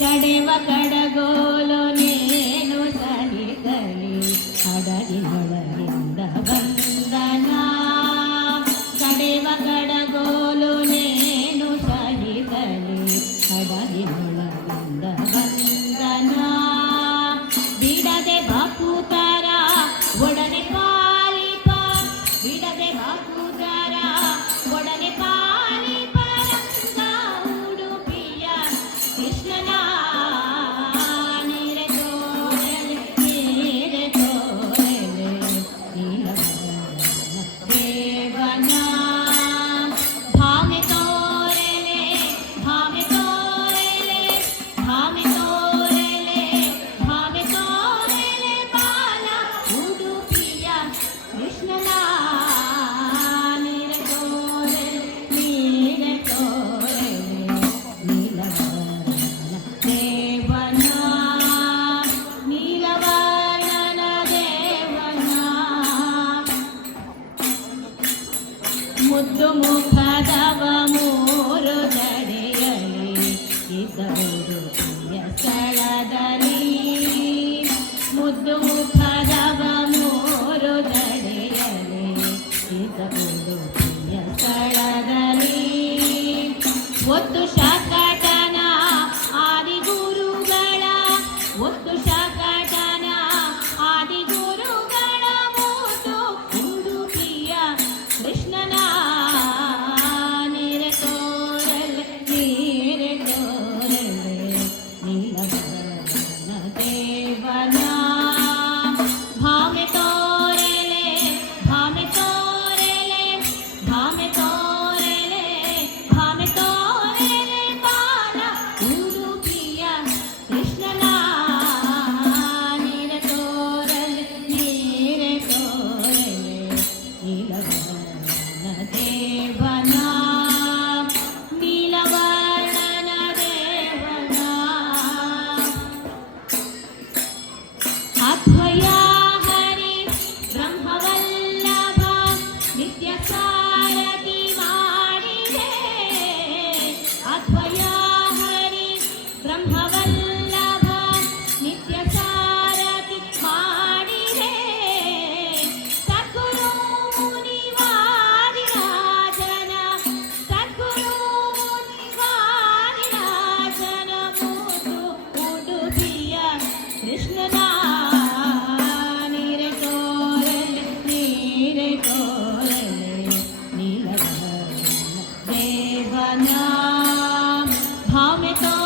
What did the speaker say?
ಕಡೆವ ಕಡಗೋಲು ನೀನು ಸಹಿತಲಿ ಹಡಗಿನೊಳಗಿಂದ ಬಂದನ. ಕಡೆವ ಕಡಗೋಲು ನೀನು ಸಹಿತಲಿ ಹಡಗಿನೊಳಗಿಂದ ಬಂದನ. ಮುಖದವ ಮೂರು ನಡೆಯಲಿ ಇದ್ದುದು ಪ್ರಿಯ ಸ್ಥಳದಲ್ಲಿ. ಮುದ್ದು ಮುಖದವ ಮೂರು ನಡೆಯಲಿ ಇದ್ದುದು ಪ್ರಿಯ ಸ್ಥಳದಲ್ಲಿ. ಒತ್ತು ಶಾಖ Yes. देवना भामिता